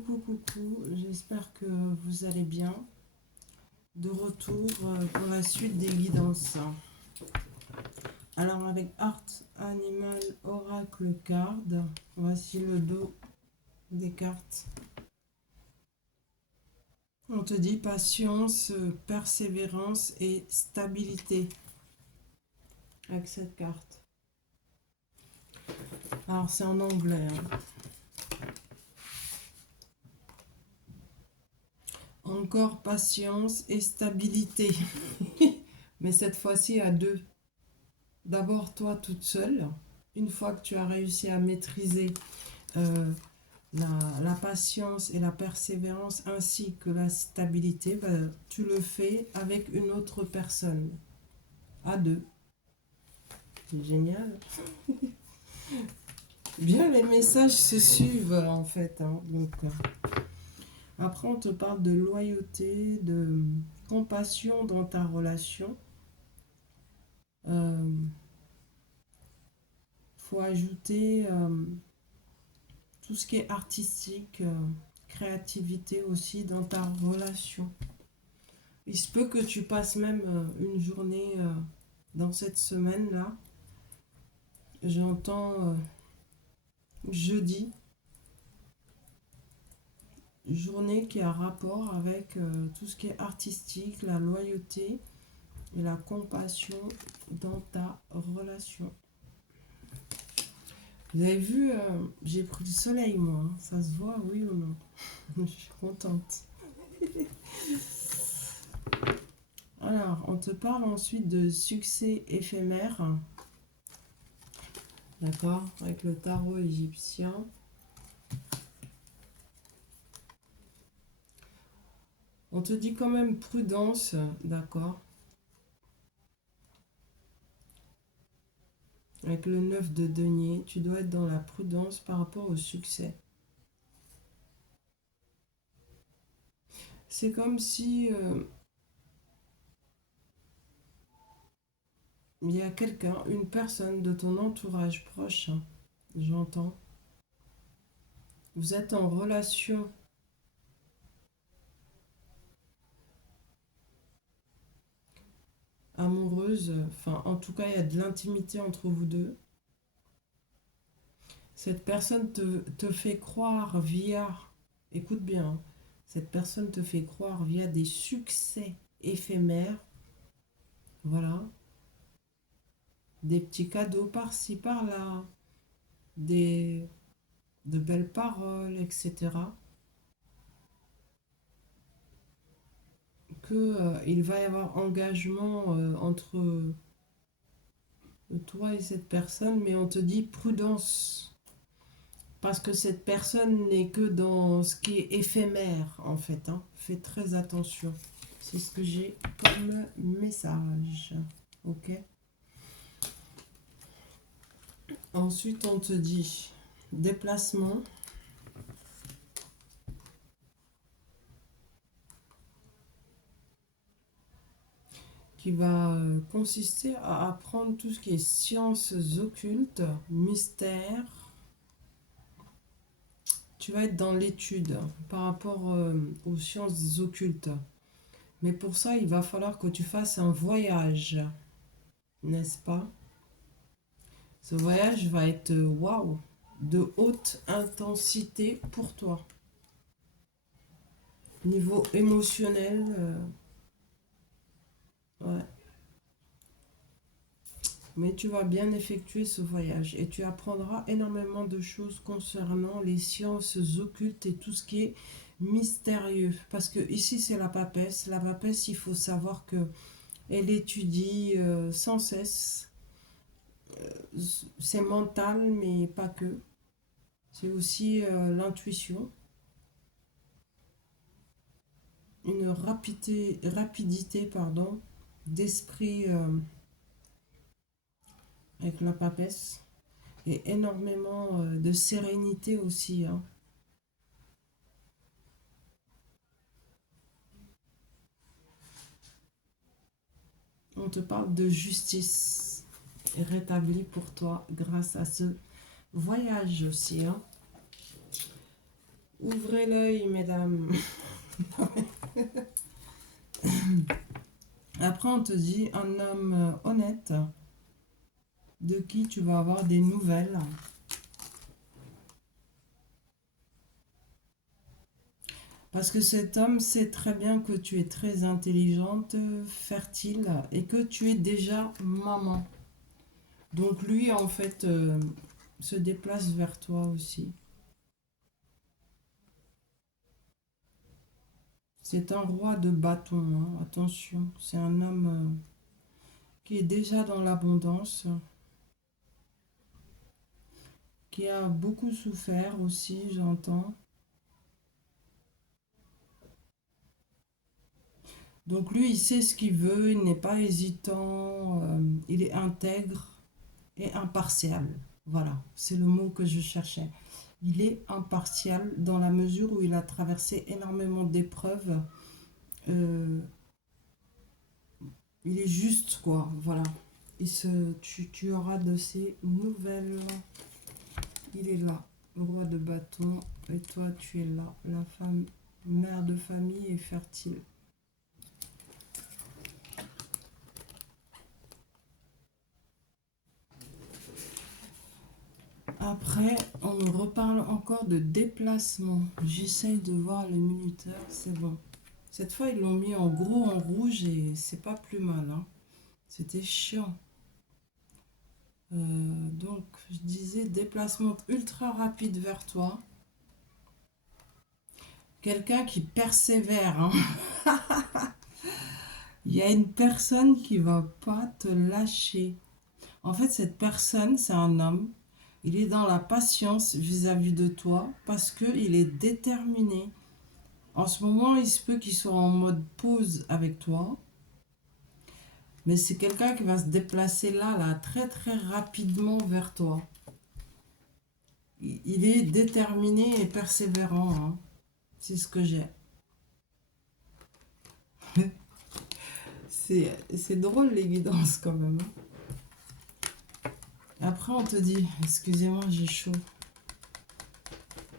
coucou, j'espère que vous allez bien. De retour pour la suite des guidances. Alors avec Art Animal Oracle Card, voici le dos des cartes. On te dit patience, persévérance et stabilité avec cette carte. Alors c'est en anglais. Encore patience et stabilité. Mais cette fois-ci à deux. D'abord toi toute seule. Une fois que tu as réussi à maîtriser la patience et la persévérance ainsi que la stabilité, tu le fais avec une autre personne. À deux. C'est génial. Bien, les messages se suivent en fait. Donc, après, on te parle de loyauté, de compassion dans ta relation. Faut ajouter tout ce qui est artistique, créativité aussi dans ta relation. Il se peut que tu passes même une journée dans cette semaine-là. J'entends jeudi, journée qui a rapport avec tout ce qui est artistique, la loyauté et la compassion dans ta relation. Vous avez vu, j'ai pris le soleil moi, hein. Ça se voit, oui ou non? Je suis contente. Alors, on te parle ensuite de succès éphémère. D'accord? Avec le tarot égyptien. On te dit quand même prudence, d'accord? Avec le 9 de denier, tu dois être dans la prudence par rapport au succès. C'est comme si il y a quelqu'un, une personne de ton entourage proche, hein, j'entends. Vous êtes en relation amoureuse, enfin en tout cas il y a de l'intimité entre vous deux. Cette personne te fait croire via, écoute bien, hein, cette personne te fait croire via des succès éphémères, voilà, des petits cadeaux par-ci par-là, de belles paroles, etc. Il va y avoir engagement entre toi et cette personne, mais on te dit prudence. Parce que cette personne n'est que dans ce qui est éphémère, en fait. Hein. Fais très attention. C'est ce que j'ai comme message. Ok. Ensuite, on te dit déplacement. Qui va consister à apprendre tout ce qui est sciences occultes, mystères. Tu vas être dans l'étude par rapport aux sciences occultes. Mais pour ça, il va falloir que tu fasses un voyage, n'est-ce pas? Ce voyage va être, waouh, de haute intensité pour toi. Niveau émotionnel, ouais. Mais tu vas bien effectuer ce voyage et tu apprendras énormément de choses concernant les sciences occultes et tout ce qui est mystérieux. Parce que ici c'est la papesse. La papesse, il faut savoir que elle étudie sans cesse. C'est mental, mais pas que. C'est aussi l'intuition. Une rapidité pardon, d'esprit avec la papesse. Et énormément de sérénité aussi. Hein. On te parle de justice rétablie pour toi grâce à ce voyage aussi. Hein. Ouvrez l'œil, mesdames. Après, on te dit un homme honnête de qui tu vas avoir des nouvelles. Parce que cet homme sait très bien que tu es très intelligente, fertile et que tu es déjà maman. Donc lui, en fait, se déplace vers toi aussi. C'est un roi de bâton, hein, attention. C'est un homme qui est déjà dans l'abondance, qui a beaucoup souffert aussi, j'entends. Donc lui, il sait ce qu'il veut, il n'est pas hésitant, il est intègre et impartial. Voilà, c'est le mot que je cherchais. Il est impartial dans la mesure où il a traversé énormément d'épreuves. Euh, il est juste, quoi, voilà. Tu auras de ses nouvelles. Il est là, le roi de bâton, et toi tu es là, la femme, mère de famille et fertile. Après, on reparle encore de déplacement. J'essaye de voir le minuteur, c'est bon. Cette fois, ils l'ont mis en gros en rouge et c'est pas plus mal, hein. C'était chiant. Donc, je disais déplacement ultra rapide vers toi. Quelqu'un qui persévère, hein. Il y a une personne qui va pas te lâcher. En fait, cette personne, c'est un homme. Il est dans la patience vis-à-vis de toi parce qu'il est déterminé. En ce moment, il se peut qu'il soit en mode pause avec toi. Mais c'est quelqu'un qui va se déplacer là, très très rapidement vers toi. Il est déterminé et persévérant, hein. C'est ce que j'ai. C'est drôle les guidances quand même, hein. Après, on te dit, excusez-moi, j'ai chaud.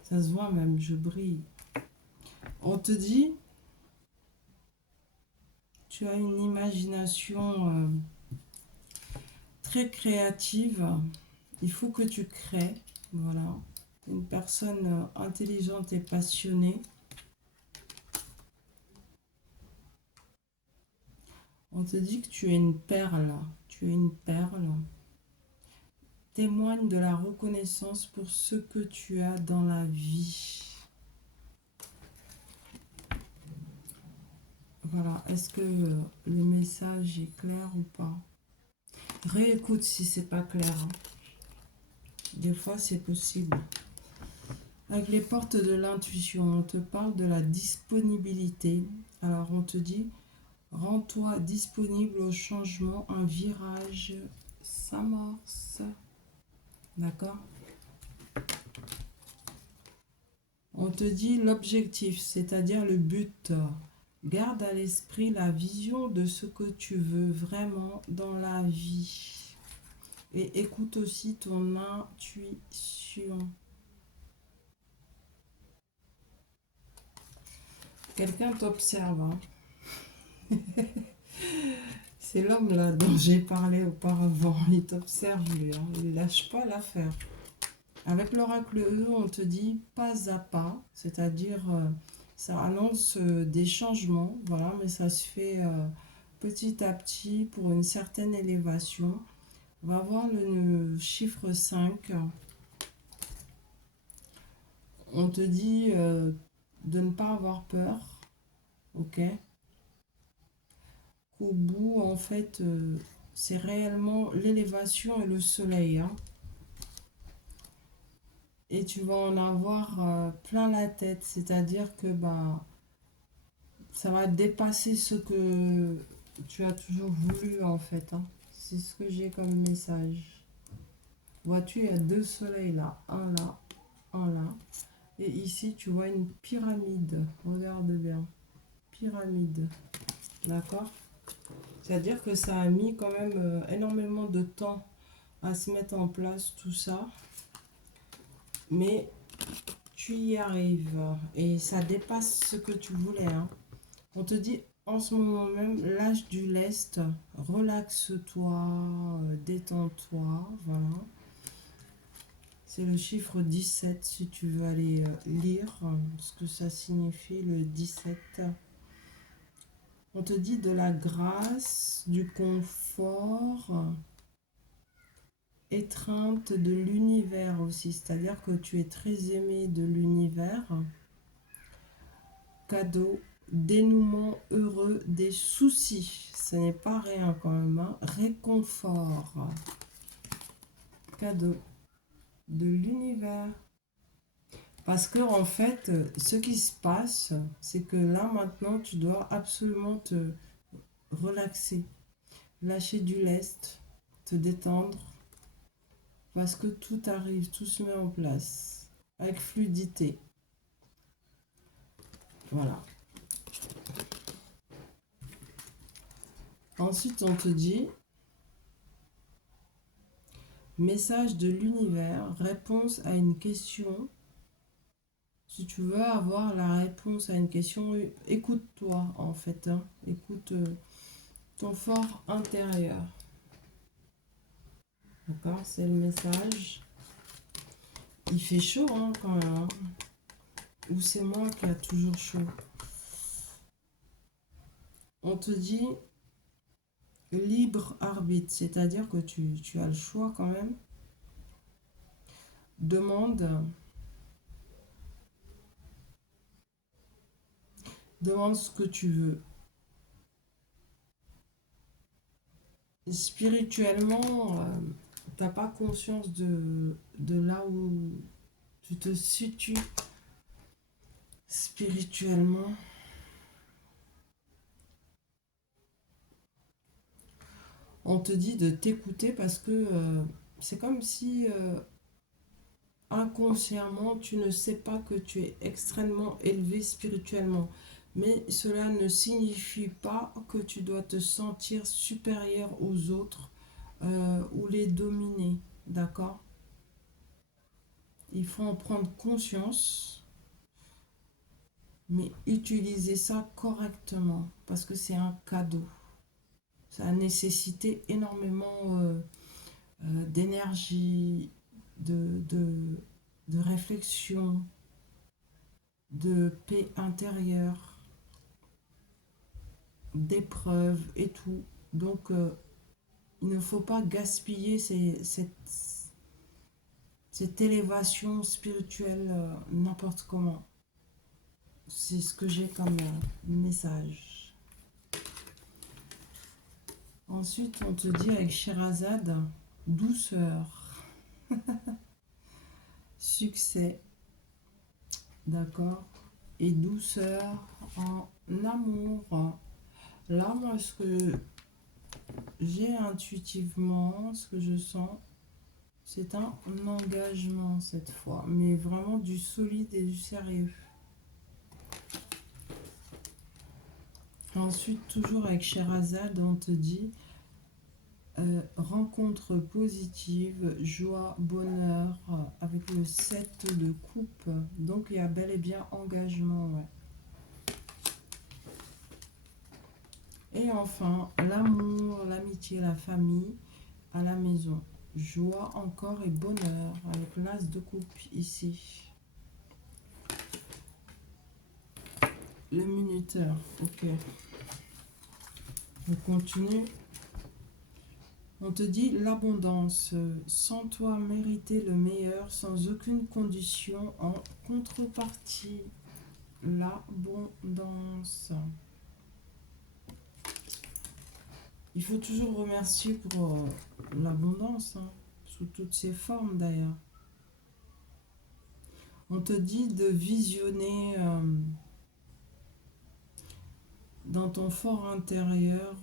Ça se voit même, je brille. On te dit, tu as une imagination très créative. Il faut que tu crées. Voilà. Une personne intelligente et passionnée. On te dit que tu es une perle. Tu es une perle. Témoigne de la reconnaissance pour ce que tu as dans la vie. Voilà. Est-ce que le message est clair ou pas? Réécoute si c'est pas clair, hein. Des fois, c'est possible. Avec les portes de l'intuition, on te parle de la disponibilité. Alors, on te dit, rends-toi disponible au changement, un virage s'amorce. D'accord? On te dit l'objectif, c'est-à-dire le but. Garde à l'esprit la vision de ce que tu veux vraiment dans la vie. Et écoute aussi ton intuition. Quelqu'un t'observe, hein. C'est l'homme là dont j'ai parlé auparavant. Il t'observe lui, hein. Il lâche pas l'affaire. Avec l'oracle E, on te dit pas à pas, c'est-à-dire ça annonce des changements, voilà, mais ça se fait petit à petit pour une certaine élévation. On va voir le chiffre 5. On te dit de ne pas avoir peur, ok? Qu'au bout, en fait, c'est réellement l'élévation et le soleil, hein. Et tu vas en avoir plein la tête, c'est-à-dire que bah, ça va dépasser ce que tu as toujours voulu en fait, hein. C'est ce que j'ai comme message. Vois-tu, il y a deux soleils là, un là, un là. Et ici, tu vois une pyramide. Regarde bien. Pyramide. D'accord? C'est-à-dire que ça a mis quand même énormément de temps à se mettre en place tout ça. Mais tu y arrives et ça dépasse ce que tu voulais, hein. On te dit en ce moment même, lâche du lest, relaxe-toi, détends-toi, voilà. C'est le chiffre 17 si tu veux aller lire ce que ça signifie le 17. On te dit de la grâce, du confort, étreinte de l'univers aussi, c'est-à-dire que tu es très aimé de l'univers. Cadeau, dénouement heureux des soucis, ce n'est pas rien quand même, hein. Réconfort, cadeau de l'univers. Parce que en fait, ce qui se passe, c'est que là maintenant, tu dois absolument te relaxer, lâcher du lest, te détendre, parce que tout arrive, tout se met en place, avec fluidité. Voilà. Ensuite, on te dit, message de l'univers, réponse à une question. Si tu veux avoir la réponse à une question, écoute-toi en fait, hein. Écoute ton fort intérieur. D'accord, c'est le message. Il fait chaud hein, quand même, hein. Ou c'est moi qui a toujours chaud. On te dit libre arbitre, c'est-à-dire que tu as le choix quand même. Demande ce que tu veux. Spirituellement, t'as pas conscience de là où tu te situes spirituellement. On te dit de t'écouter parce que c'est comme si inconsciemment tu ne sais pas que tu es extrêmement élevé spirituellement. Mais cela ne signifie pas que tu dois te sentir supérieur aux autres ou les dominer. D'accord? Il faut en prendre conscience, mais utiliser ça correctement parce que c'est un cadeau. Ça a nécessité énormément d'énergie, de réflexion, de paix intérieure, d'épreuves et tout. Donc, il ne faut pas gaspiller cette élévation spirituelle n'importe comment. C'est ce que j'ai comme message. Ensuite, on te dit avec Sherazade, douceur, succès, d'accord, et douceur en amour. Là, moi, ce que j'ai intuitivement, ce que je sens, c'est un engagement cette fois, mais vraiment du solide et du sérieux. Ensuite, toujours avec Sherazade, on te dit rencontre positive, joie, bonheur, avec le 7 de coupe. Donc, il y a bel et bien engagement, ouais. Et enfin, l'amour, l'amitié, la famille, à la maison. Joie encore et bonheur, avec l'as de coupe ici. Le minuteur, ok. On continue. On te dit l'abondance. Sens-toi mériter le meilleur sans aucune condition en contrepartie. L'abondance. Il faut toujours remercier pour l'abondance, hein, sous toutes ses formes d'ailleurs. On te dit de visionner dans ton fort intérieur.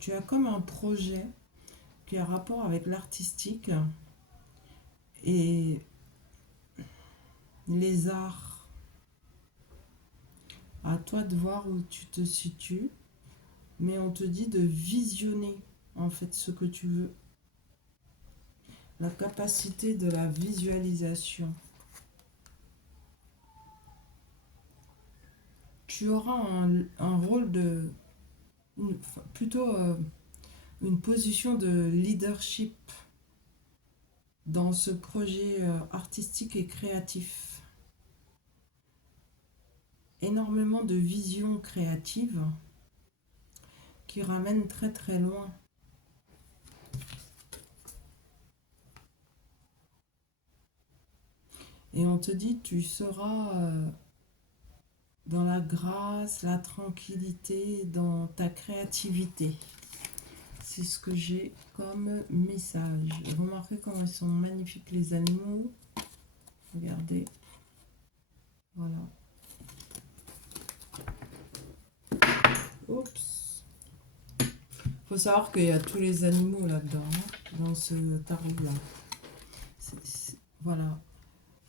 Tu as comme un projet qui a rapport avec l'artistique et les arts. À toi de voir où tu te situes, mais on te dit de visionner en fait ce que tu veux. la capacité de la visualisation. Tu auras un rôle de, plutôt une position de leadership dans ce projet artistique et créatif. Énormément de vision créative qui ramène très très loin. Et on te dit, tu seras dans la grâce, la tranquillité, dans ta créativité. C'est ce que j'ai comme message. Remarquez comment ils sont magnifiques les animaux. Regardez. Voilà. Oups. Faut savoir qu'il y a tous les animaux là-dedans, hein, dans ce tarot-là. Voilà.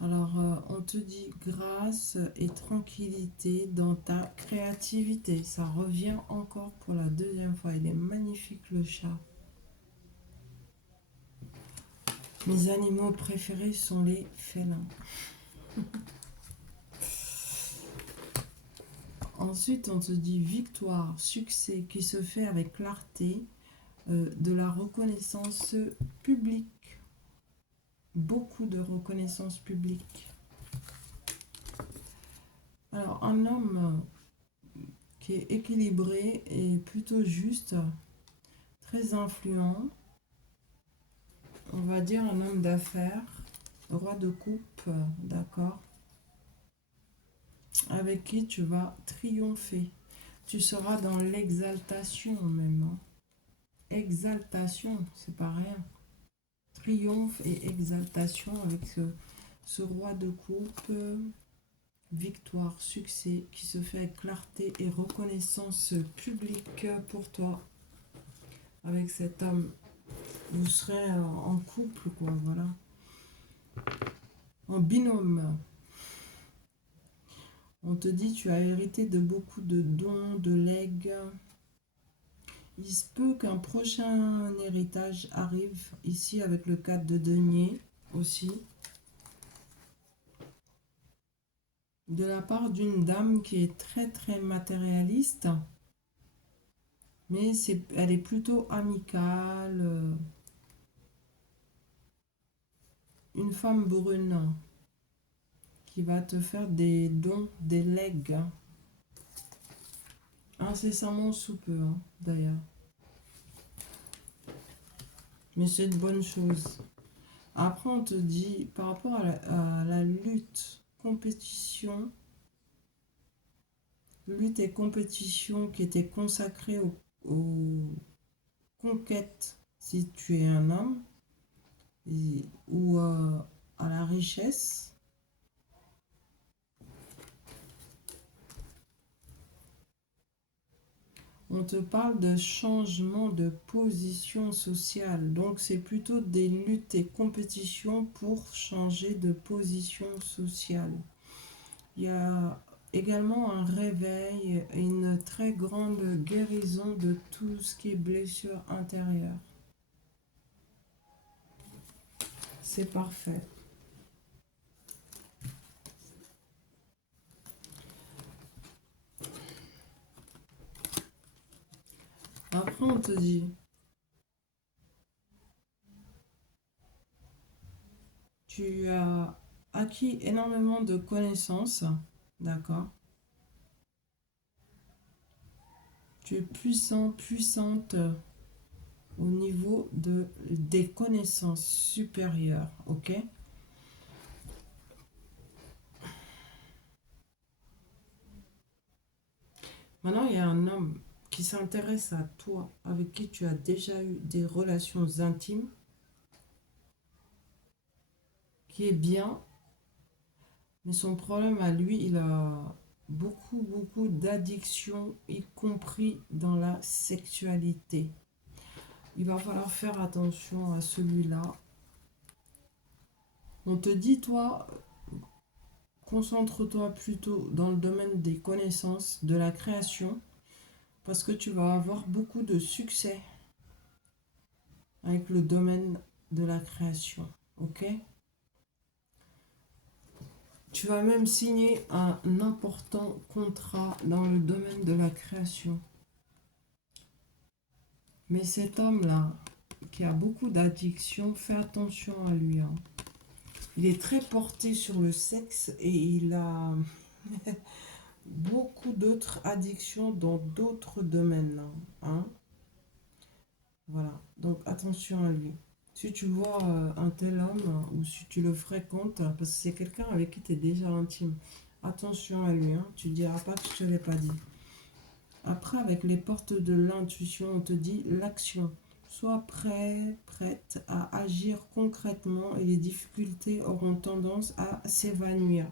Alors, on te dit grâce et tranquillité dans ta créativité. Ça revient encore pour la deuxième fois. Il est magnifique le chat. Mes animaux préférés sont les félins. Ensuite, on te dit victoire, succès qui se fait avec clarté, de la reconnaissance publique. Beaucoup de reconnaissance publique. Alors, un homme qui est équilibré et plutôt juste, très influent, on va dire un homme d'affaires, roi de coupe, d'accord, avec qui tu vas triompher. Tu seras dans l'exaltation même. Hein. Exaltation, c'est pas rien. Triomphe et exaltation avec ce roi de coupe, victoire, succès qui se fait avec clarté et reconnaissance publique pour toi. Avec cet homme, vous serez en couple, quoi, voilà. En binôme. On te dit tu as hérité de beaucoup de dons, de legs. Il se peut qu'un prochain héritage arrive ici avec le 4 de denier aussi. De la part d'une dame qui est très très matérialiste. Mais elle est plutôt amicale. Une femme brune qui va te faire des dons, des legs. Incessamment sous peu, hein, d'ailleurs. Mais c'est de bonnes choses. Après, on te dit, par rapport à la lutte, compétition, lutte et compétition qui était consacrée aux conquêtes, si tu es un homme, ou à la richesse. On te parle de changement de position sociale. Donc, c'est plutôt des luttes et compétitions pour changer de position sociale. Il y a également un réveil et une très grande guérison de tout ce qui est blessure intérieure. C'est parfait. Après, on te dit, tu as acquis énormément de connaissances, d'accord? Tu es puissant, puissante au niveau des connaissances supérieures, ok? Maintenant, il y a un homme qui s'intéresse à toi, avec qui tu as déjà eu des relations intimes, qui est bien, mais son problème à lui, il a beaucoup d'addictions, y compris dans la sexualité. Il va falloir faire attention à celui-là. On te dit, toi, concentre-toi plutôt dans le domaine des connaissances, de la création, parce que tu vas avoir beaucoup de succès avec le domaine de la création. Ok? Tu vas même signer un important contrat dans le domaine de la création. Mais cet homme-là, qui a beaucoup d'addictions, fais attention à lui. Hein. Il est très porté sur le sexe et il a beaucoup d'autres addictions dans d'autres domaines. Hein. Voilà, donc attention à lui. Si tu vois un tel homme ou si tu le fréquentes, parce que c'est quelqu'un avec qui tu es déjà intime, attention à lui. Hein. Tu diras pas que je te l'ai pas dit. Après, avec les portes de l'intuition, on te dit l'action. Sois prêt, prête à agir concrètement et les difficultés auront tendance à s'évanouir.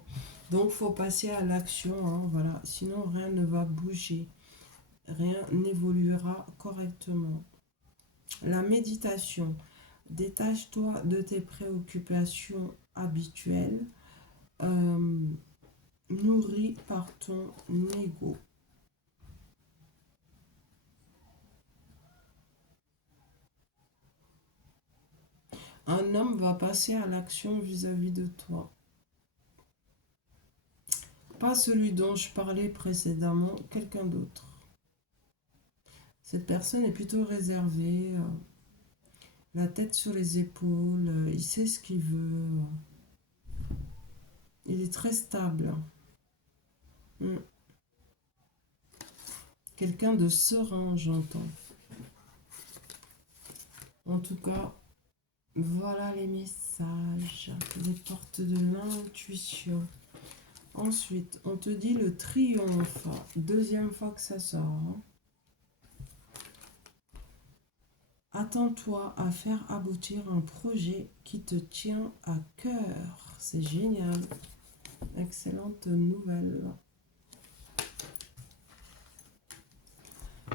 Donc, faut passer à l'action, hein, voilà. Sinon, rien ne va bouger. Rien n'évoluera correctement. La méditation. Détache-toi de tes préoccupations habituelles, nourries par ton ego. Un homme va passer à l'action vis-à-vis de toi. Pas celui dont je parlais précédemment, quelqu'un d'autre. Cette personne est plutôt réservée, la tête sur les épaules, il sait ce qu'il veut, il est très stable. Mm. Quelqu'un de serein, j'entends. En tout cas, voilà les messages, les portes de l'intuition. Ensuite, on te dit le triomphe. Deuxième fois que ça sort. Hein. Attends-toi à faire aboutir un projet qui te tient à cœur. C'est génial. Excellente nouvelle.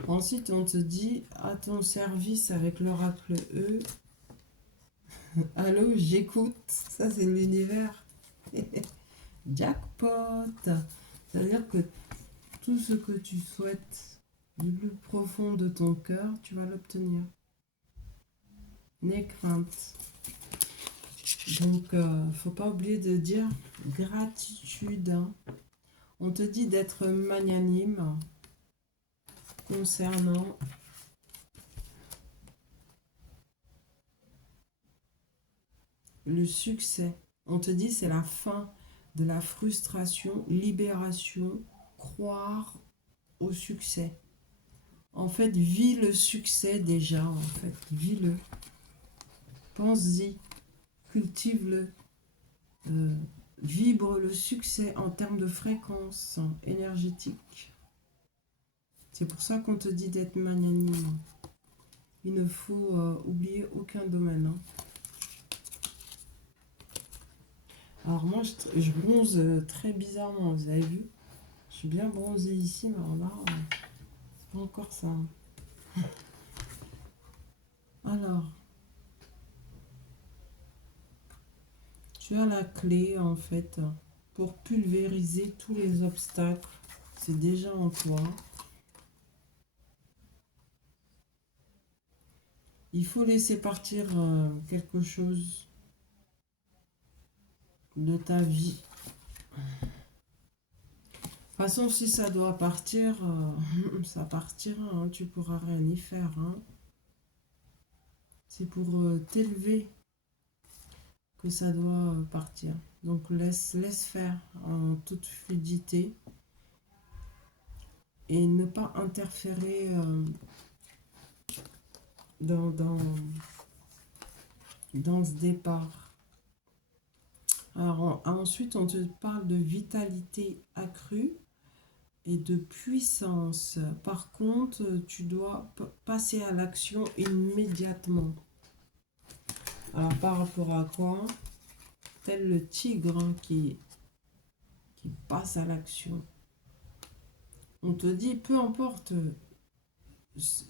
Ensuite, on te dit à ton service avec l'oracle E. Allô, j'écoute. Ça, c'est l'univers. Jackpot. C'est-à-dire que tout ce que tu souhaites du plus profond de ton cœur, tu vas l'obtenir. N'aie crainte. Donc, faut pas oublier de dire gratitude. Hein. On te dit d'être magnanime concernant le succès. On te dit c'est la fin de la frustration, libération, croire au succès. En fait, vis le succès déjà, en fait, vis-le. Pense-y, cultive-le. Vibre le succès en termes de fréquence énergétique. C'est pour ça qu'on te dit d'être magnanime. Il ne faut oublier aucun domaine. Hein. Alors moi, je bronze très bizarrement, vous avez vu? Je suis bien bronzée ici, mais alors là, c'est pas encore ça. Alors, tu as la clé, en fait, pour pulvériser tous les obstacles. C'est déjà en toi. Il faut laisser partir quelque chose de ta vie. De toute façon, si ça doit partir, ça partira, hein, tu pourras rien y faire. Hein. C'est pour t'élever que ça doit partir. Donc laisse faire en toute fluidité et ne pas interférer dans ce départ. Alors ensuite, on te parle de vitalité accrue et de puissance. Par contre, tu dois passer à l'action immédiatement. Alors par rapport à quoi? Tel le tigre hein, qui passe à l'action. On te dit, peu importe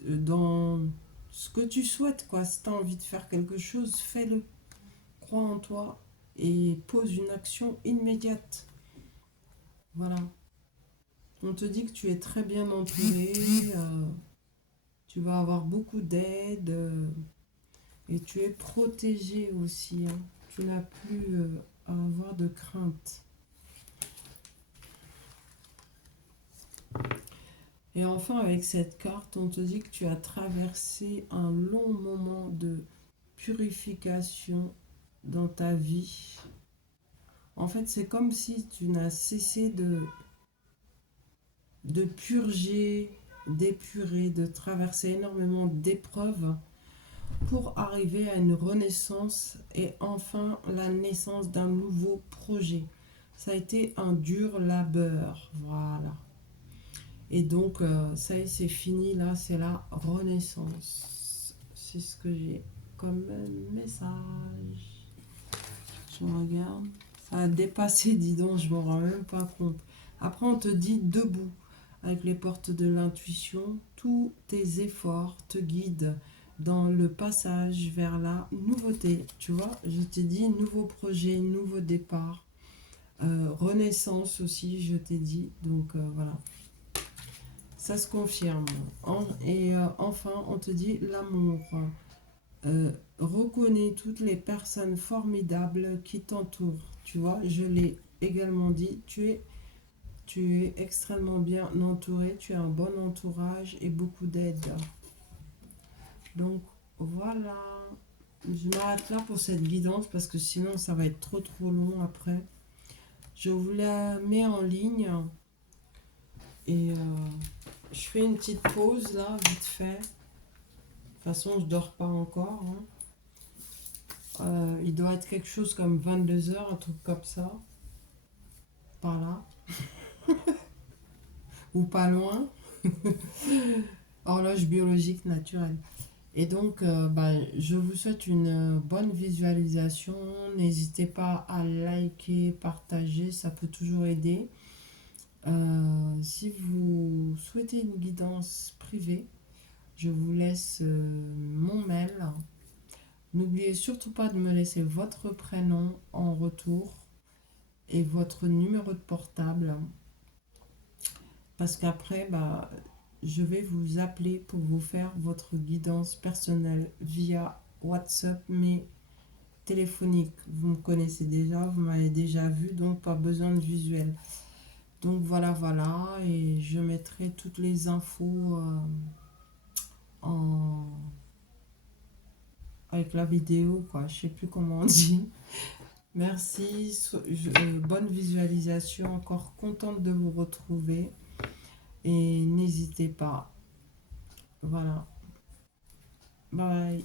dans ce que tu souhaites, quoi. Si tu as envie de faire quelque chose, fais-le. Crois en toi et pose une action immédiate. Voilà. On te dit que tu es très bien entouré, tu vas avoir beaucoup d'aide Et tu es protégé aussi, hein. Tu n'as plus à avoir de crainte. Et enfin, avec cette carte, on te dit que tu as traversé un long moment de purification dans ta vie. En fait, c'est comme si tu n'as cessé de purger, d'épurer, de traverser énormément d'épreuves pour arriver à une renaissance et enfin la naissance d'un nouveau projet. Ça a été un dur labeur, voilà. Et donc, ça y est, c'est fini, là, c'est la renaissance. C'est ce que j'ai comme message. Je regarde. Ça a dépassé, dis donc, je m'en rends même pas compte. Après, on te dit debout, avec les portes de l'intuition, tous tes efforts te guident dans le passage vers la nouveauté. Tu vois, je t'ai dit nouveau projet, nouveau départ. Renaissance aussi, je t'ai dit. Donc, voilà. Ça se confirme. Et enfin, on te dit l'amour. Reconnais toutes les personnes formidables qui t'entourent. Tu vois, je l'ai également dit, tu es extrêmement bien entouré, tu as un bon entourage et beaucoup d'aide. Donc voilà, je m'arrête là pour cette guidance parce que sinon ça va être trop long après. Je vous la mets en ligne et je fais une petite pause là, vite fait. De toute façon, je dors pas encore, hein. Il doit être quelque chose comme 22 heures, un truc comme ça, par là, ou pas loin. Horloge biologique naturelle. Et donc, je vous souhaite une bonne visualisation. N'hésitez pas à liker, partager, ça peut toujours aider. Si vous souhaitez une guidance privée, je vous laisse mon mail. N'oubliez surtout pas de me laisser votre prénom en retour et votre numéro de portable. Parce qu'après, je vais vous appeler pour vous faire votre guidance personnelle via WhatsApp, mais téléphonique. Vous me connaissez déjà, vous m'avez déjà vu, donc pas besoin de visuel. Donc voilà, et je mettrai toutes les infos en... avec la vidéo, quoi. Je sais plus comment on dit. Merci, bonne visualisation, encore contente de vous retrouver. Et n'hésitez pas. Voilà. Bye.